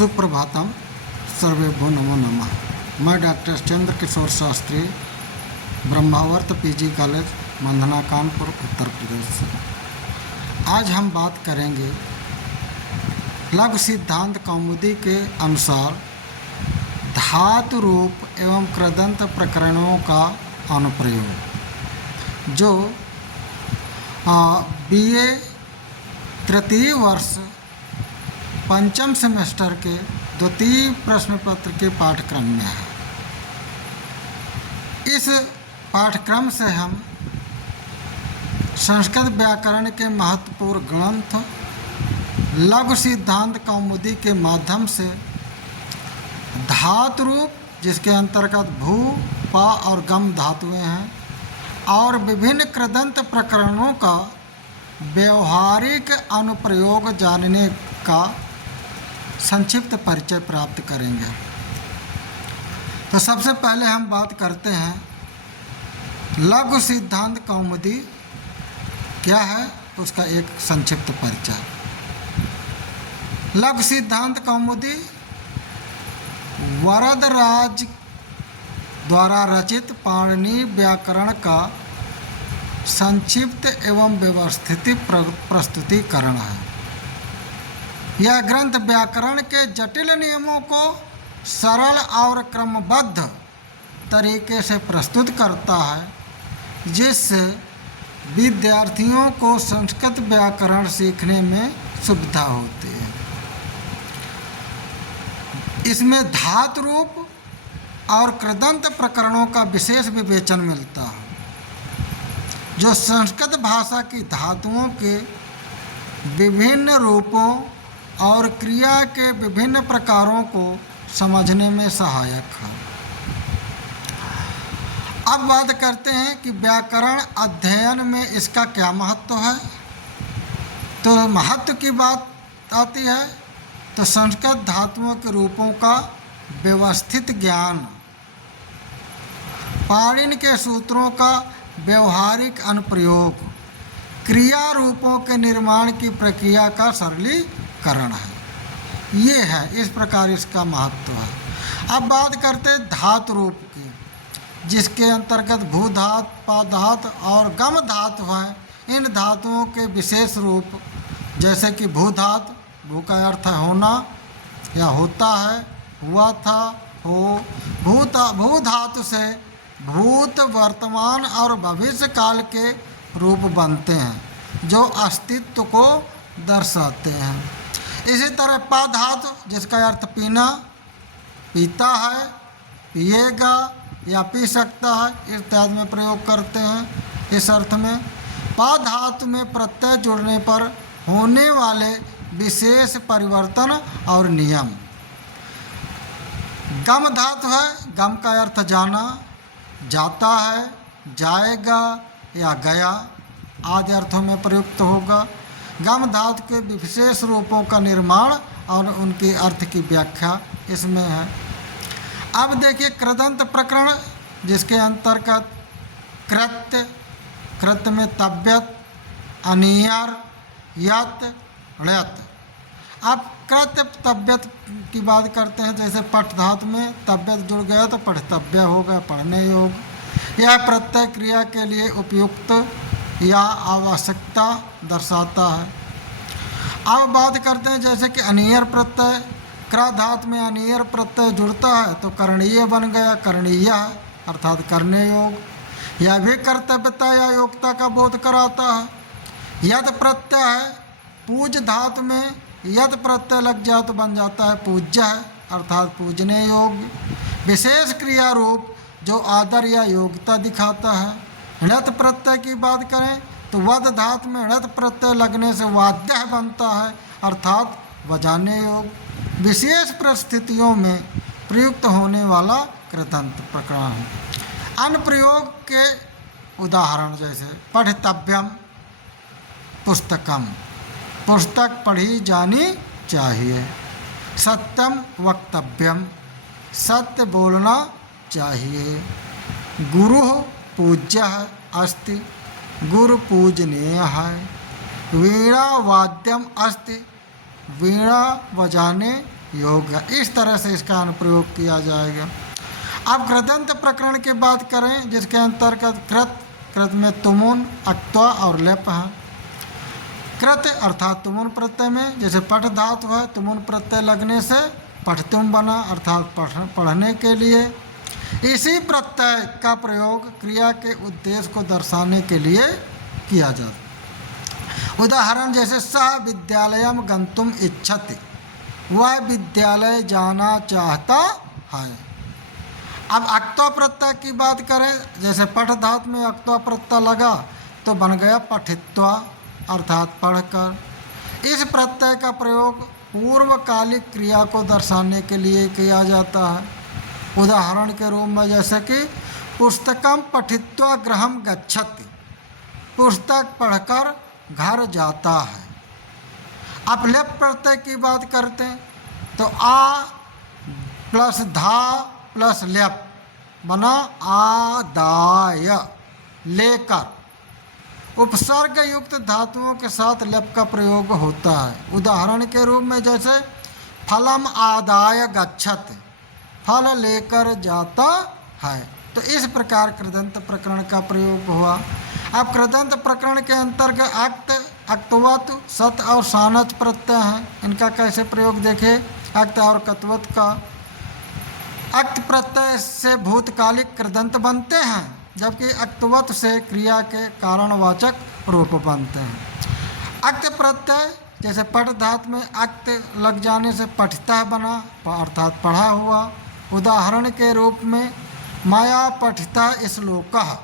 सुप्रभातम सर्वेभ्यो नमो नमः। मैं डॉक्टर चंद्र किशोर Shastri, Brahmavarta PG college, Mandhana, Kanpur, Uttar Pradesh से। आज हम बात करेंगे लघु सिद्धांत कौमुदी के अनुसार धातु रूप एवं कृदंत प्रकरणों का अनुप्रयोग, जो बीए तृतीय वर्ष पंचम सेमेस्टर के द्वितीय प्रश्न पत्र के पाठ्यक्रम में है। इस पाठ्यक्रम से हम संस्कृत व्याकरण के महत्वपूर्ण ग्रंथ लघु सिद्धांत कौमुदी के माध्यम से धातु रूप, जिसके अंतर्गत भू, पा और गम धातुएं हैं, और विभिन्न कृदंत प्रकरणों का व्यवहारिक अनुप्रयोग जानने का संक्षिप्त परिचय प्राप्त करेंगे। तो सबसे पहले हम बात करते हैं लघु सिद्धांत कौमुदी क्या है, उसका एक संक्षिप्त परिचय। लघु सिद्धांत कौमुदी वरदराज द्वारा रचित पाणिनि व्याकरण का संक्षिप्त एवं व्यवस्थित प्रस्तुतिकरण है। यह ग्रंथ व्याकरण के जटिल नियमों को सरल और क्रमबद्ध तरीके से प्रस्तुत करता है, जिससे विद्यार्थियों को संस्कृत व्याकरण सीखने में सुविधा होती है। इसमें धातु रूप और कृदंत प्रकरणों का विशेष विवेचन मिलता है, जो संस्कृत भाषा की धातुओं के विभिन्न रूपों और क्रिया के विभिन्न प्रकारों को समझने में सहायक है। अब बात करते हैं कि व्याकरण अध्ययन में इसका क्या महत्व है। तो महत्व की बात आती है तो संस्कृत धातुओं के रूपों का व्यवस्थित ज्ञान, पाणिनि के सूत्रों का व्यवहारिक अनुप्रयोग, क्रिया रूपों के निर्माण की प्रक्रिया का सरलीकरण है। ये है, इस प्रकार इसका महत्व है। अब बात करते हैं धातु रूप की, जिसके अंतर्गत भू धातु, पा धातु और गम धातु हैं। इन धातुओं के विशेष रूप, जैसे कि भू धातु, भू का अर्थ है होना या होता है, हुआ था, हो। भू धातु से भूत, वर्तमान और भविष्य काल के रूप बनते हैं, जो अस्तित्व को दर्शाते हैं। इसी तरह पा धातु, जिसका अर्थ पीना, पीता है, पिएगा या पी सकता है इत्यादि में प्रयोग करते हैं। इस अर्थ में पा धातु में प्रत्यय जुड़ने पर होने वाले विशेष परिवर्तन और नियम। गम धातु है, गम का अर्थ जाना, जाता है, जाएगा या गया आदि अर्थों में प्रयुक्त होगा। गम धातु के विशेष रूपों का निर्माण और उनके अर्थ की व्याख्या इसमें है। अब देखिए कृदंत प्रकरण, जिसके अंतर्गत कृत्य, कृत्य में तव्यत, अनियर, यत, ण्यत। अब कृत्य तव्यत की बात करते हैं, जैसे पठ धातु में तव्यत जुड़ गया तो पठतव्य हो गया, पढ़ने योग्य। यह प्रत्यय क्रिया के लिए उपयुक्त या आवश्यकता दर्शाता है। अब बात करते हैं जैसे कि अनियर प्रत्यय, क्र धातु में अनियर प्रत्यय जुड़ता है तो करणीय बन गया, करणीय अर्थात करने योग। यह भी कर्तव्यता या योग्यता का बोध कराता है। यद प्रत्यय है, पूज धातु में यद प्रत्यय लग जाए तो बन जाता है पूज्य है, अर्थात पूजने योग्य। विशेष क्रिया रूप जो आदर या योग्यता दिखाता है। णत प्रत्यय की बात करें तो वद धातु में णत प्रत्यय लगने से वाद्य बनता है, अर्थात बजाने योग्य। विशेष परिस्थितियों में प्रयुक्त होने वाला कृदंत प्रकरण है। अनुप्रयोग के उदाहरण जैसे पठितव्यम, पुस्तकम, पुस्तक पढ़ी जानी चाहिए। सत्यम वक्तव्यम, सत्य बोलना चाहिए। गुरु पूज्य अस्ति, गुरु पूजनीय है। वीणा वाद्यम अस्ति, वीणा बजाने योग्य। इस तरह से इसका अनुप्रयोग किया जाएगा। अब कृदंत प्रकरण की बात करें, जिसके अंतर्गत कृत में तुमुन, अक्त्वा और लेप है। कृत अर्थात तुमुन प्रत्यय में, जैसे पठ धातु है, तुमुन प्रत्यय लगने से पठतुम बना, अर्थात पढ़ने के लिए। इसी प्रत्यय का प्रयोग क्रिया के उद्देश्य को दर्शाने के लिए किया जाता। उदाहरण जैसे सह विद्यालयम गंतुम इच्छति, वह विद्यालय जाना चाहता है। अब अक्त्वा प्रत्यय की बात करें, जैसे पठ धातु में अक्त्वा प्रत्यय लगा तो बन गया पठित्वा, अर्थात पढ़कर। इस प्रत्यय का प्रयोग पूर्वकालिक क्रिया को दर्शाने के लिए किया जाता है। उदाहरण के रूप में जैसे कि पुस्तकम पठित्वा गृहम गच्छति, पुस्तक पढ़कर घर जाता है। अब लेप प्रत्यय की बात करते हैं तो आ प्लस धा प्लस लेप बना आदाय, लेकर। उपसर्ग युक्त धातुओं के साथ लेप का प्रयोग होता है। उदाहरण के रूप में जैसे फलम आदाय गच्छति, फल लेकर जाता है। तो इस प्रकार कृदंत प्रकरण का प्रयोग हुआ। अब कृदंत प्रकरण के अंतर्गत अक्त, अक्तवत, सत और सानच प्रत्यय हैं। इनका कैसे प्रयोग देखें। अक्त और कत्वत का अक्त प्रत्यय से भूतकालिक कृदंत बनते हैं, जबकि अक्तवत से क्रिया के कारणवाचक रूप बनते हैं। अक्त प्रत्यय जैसे पठ धातु में अक्त लग जाने से पठिता बना, अर्थात पढ़ा हुआ। उदाहरण के रूप में माया पठिता श्लोकः,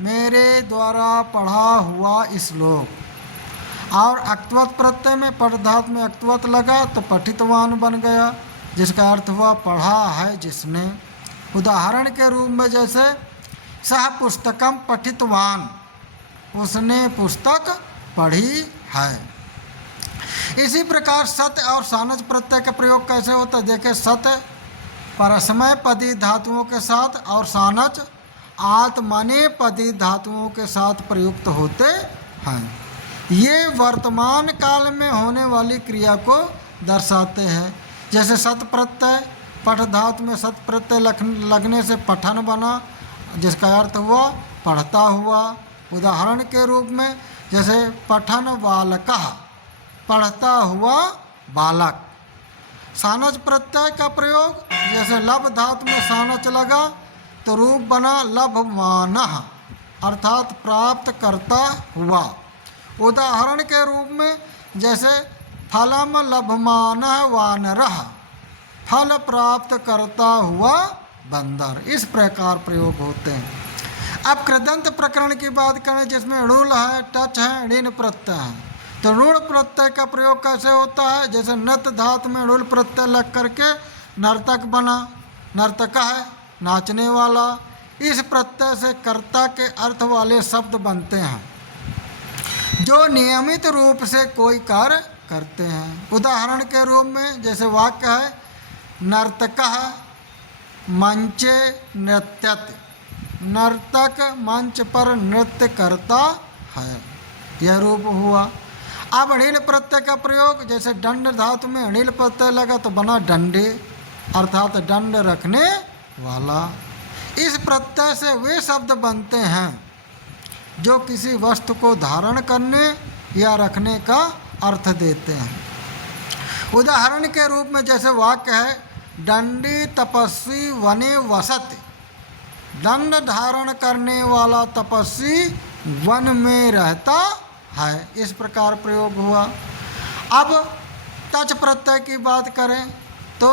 मेरे द्वारा पढ़ा हुआ श्लोक। और अक्तवत प्रत्यय में पठ धातु में अक्तवत लगा तो पठितवान बन गया, जिसका अर्थ हुआ पढ़ा है जिसने। उदाहरण के रूप में जैसे सह पुस्तकम पठितवान, उसने पुस्तक पढ़ी है। इसी प्रकार सत और सानच प्रत्यय का प्रयोग कैसे होता है। देखें, सत परस्मय पदी धातुओं के साथ और सानच आत्मने पदी धातुओं के साथ प्रयुक्त होते हैं। ये वर्तमान काल में होने वाली क्रिया को दर्शाते हैं। जैसे सत प्रत्यय पठ धातु में सत प्रत्यय लगने से पठन बना, जिसका अर्थ हुआ पढ़ता हुआ। उदाहरण के रूप में जैसे पठन बालकः, पढ़ता हुआ बालक। सानच प्रत्यय का प्रयोग जैसे लब धातु में सानच लगा तो रूप बना लभमानः, अर्थात प्राप्त करता हुआ। उदाहरण के रूप में जैसे फलम लभमानः वानरः, फल प्राप्त करता हुआ बंदर। इस प्रकार प्रयोग होते हैं। अब कृदंत प्रकरण की बात करें, जिसमें ऋण है, टच है, ऋण प्रत्यय है। तो ऋण प्रत्यय का प्रयोग कैसे होता है। जैसे नत धातु में ऋण प्रत्यय लग करके नर्तक बना, नर्तक है नाचने वाला। इस प्रत्यय से कर्ता के अर्थ वाले शब्द बनते हैं जो नियमित रूप से कोई कार्य करते हैं। उदाहरण के रूप में जैसे वाक्य है नर्तकः मंचे नृत्यति, नर्तक मंच पर नृत्य करता है, यह रूप हुआ। अब अणिल प्रत्यय का प्रयोग जैसे दंड धातु में अणिल प्रत्यय लगा तो बना दंडे, अर्थात दंड रखने वाला। इस प्रत्यय से वे शब्द बनते हैं जो किसी वस्तु को धारण करने या रखने का अर्थ देते हैं। उदाहरण के रूप में जैसे वाक्य है दंडी तपस्वी वने वसति, दंड धारण करने वाला तपस्वी वन में रहता है। इस प्रकार प्रयोग हुआ। अब तच प्रत्यय की बात करें तो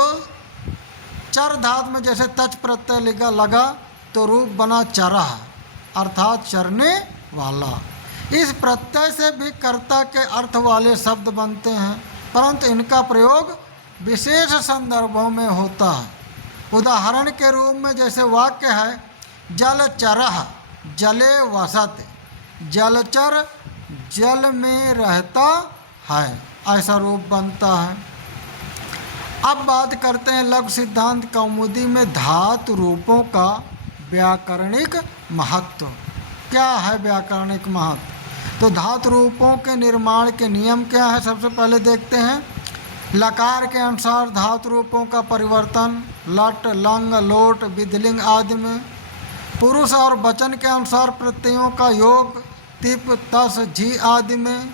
चर धातु में जैसे तच प्रत्यय लगा तो रूप बना चरः, अर्थात चरने वाला। इस प्रत्यय से भी कर्ता के अर्थ वाले शब्द बनते हैं, परंतु इनका प्रयोग विशेष संदर्भों में होता है। उदाहरण के रूप में जैसे वाक्य है जलचरः जले वसति, जलचर जल में रहता है, ऐसा रूप बनता है। अब बात करते हैं लघु सिद्धांत कौमुदी में धातु रूपों का व्याकरणिक महत्व। क्या है व्याकरणिक महत्व। तो धातु रूपों के निर्माण के नियम क्या है, सबसे पहले देखते हैं। लकार के अनुसार धातु रूपों का परिवर्तन लट, लंग, लोट, विधिलिंग आदि में। पुरुष और वचन के अनुसार प्रत्ययों का योग तिप, तस, झी आदि में।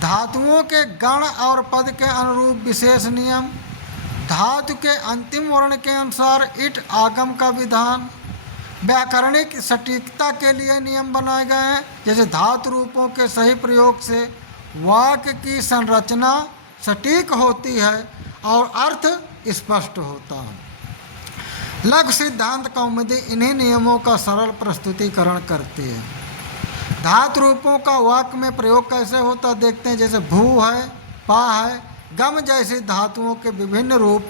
धातुओं के गण और पद के अनुरूप विशेष नियम। धातु के अंतिम वर्ण के अनुसार इट आगम का विधान। व्याकरणिक सटीकता के लिए नियम बनाए गए हैं, जैसे धातु रूपों के सही प्रयोग से वाक्य की संरचना सटीक होती है और अर्थ स्पष्ट होता है। लघु सिद्धांत कौमुदी इन्हीं नियमों का सरल प्रस्तुतिकरण करती है। धातु रूपों का वाक्य में प्रयोग कैसे होता देखते हैं, जैसे भू है, पा है, गम जैसी धातुओं के विभिन्न रूप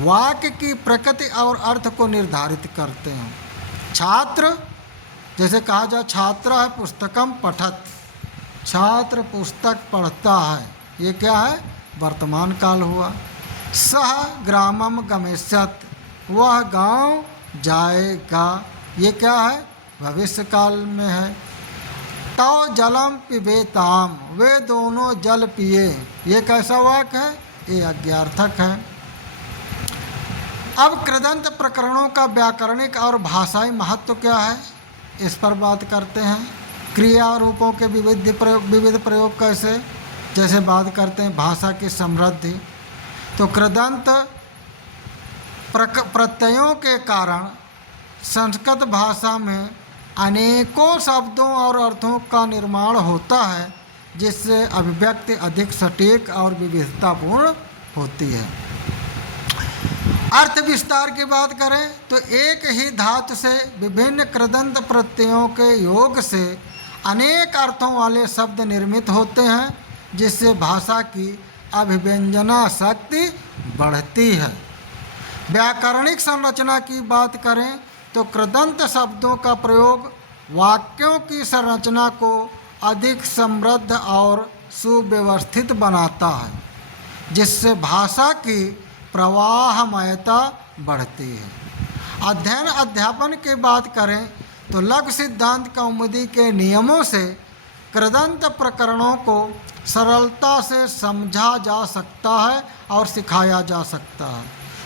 वाक्य की प्रकृति और अर्थ को निर्धारित करते हैं। छात्र, जैसे कहा जाए छात्र है पुस्तकम पठत, छात्र पुस्तक पढ़ता है, ये क्या है, वर्तमान काल हुआ। सह ग्रामम गमिष्यत, वह गांव जाएगा, ये क्या है, भविष्य काल में है। तौ जलम पिबेताम, वे दोनों जल पिए, ये कैसा वाक्य है, ये अज्ञार्थक है। अब कृदंत प्रकरणों का व्याकरणिक और भाषाई महत्व क्या है, इस पर बात करते हैं। क्रिया रूपों के विविध प्रयोग कैसे, जैसे बात करते हैं भाषा की समृद्धि। तो कृदंत प्रत्ययों के कारण संस्कृत भाषा में अनेकों शब्दों और अर्थों का निर्माण होता है, जिससे अभिव्यक्ति अधिक सटीक और विविधतापूर्ण होती है। अर्थ विस्तार की बात करें तो एक ही धातु से विभिन्न कृदंत प्रत्ययों के योग से अनेक अर्थों वाले शब्द निर्मित होते हैं, जिससे भाषा की अभिव्यंजना शक्ति बढ़ती है। व्याकरणिक संरचना की बात करें तो कृदंत शब्दों का प्रयोग वाक्यों की संरचना को अधिक समृद्ध और सुव्यवस्थित बनाता है, जिससे भाषा की प्रवाहमयता बढ़ती है। अध्ययन अध्यापन की बात करें तो लघु सिद्धांत कौमुदी के नियमों से कृदंत प्रकरणों को सरलता से समझा जा सकता है और सिखाया जा सकता है,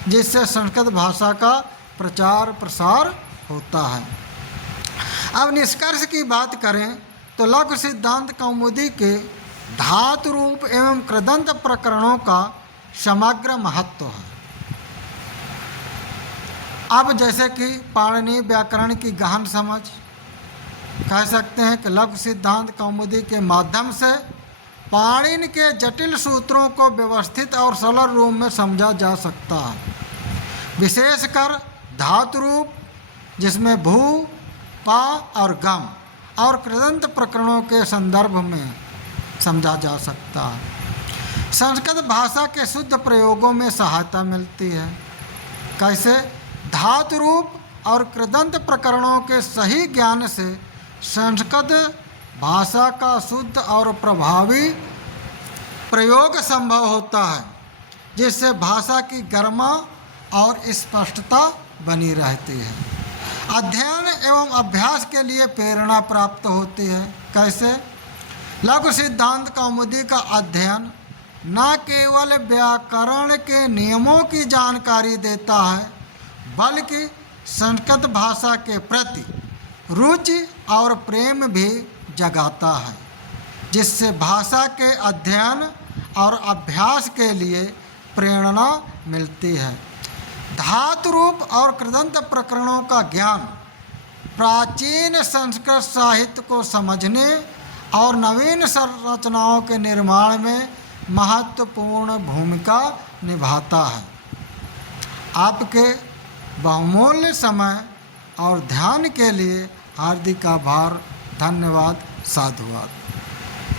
जिससे संस्कृत भाषा का प्रचार प्रसार होता है। अब निष्कर्ष की बात करें तो लघु सिद्धांत कौमुदी के धातु रूप एवं कृदंत प्रकरणों का समग्र महत्व है। अब जैसे कि पाणिनि व्याकरण की गहन समझ, कह सकते हैं कि लघु सिद्धांत कौमुदी के माध्यम से पाणिनि के जटिल सूत्रों को व्यवस्थित और सरल रूप में समझा जा सकता है। विशेषकर धातु रूप, जिसमें भू, पा और गम और कृदंत प्रकरणों के संदर्भ में समझा जा सकता है। संस्कृत भाषा के शुद्ध प्रयोगों में सहायता मिलती है। कैसे, धातु रूप और कृदंत प्रकरणों के सही ज्ञान से संस्कृत भाषा का शुद्ध और प्रभावी प्रयोग संभव होता है, जिससे भाषा की गरिमा और स्पष्टता बनी रहती है। अध्ययन एवं अभ्यास के लिए प्रेरणा प्राप्त होती है। कैसे, लघु सिद्धांत कौमुदी का अध्ययन न केवल व्याकरण के नियमों की जानकारी देता है, बल्कि संस्कृत भाषा के प्रति रुचि और प्रेम भी जगाता है, जिससे भाषा के अध्ययन और अभ्यास के लिए प्रेरणा मिलती है। धातु रूप और कृदंत प्रकरणों का ज्ञान प्राचीन संस्कृत साहित्य को समझने और नवीन संरचनाओं के निर्माण में महत्वपूर्ण भूमिका निभाता है। आपके बहुमूल्य समय और ध्यान के लिए हार्दिक आभार, धन्यवाद, साधुवाद।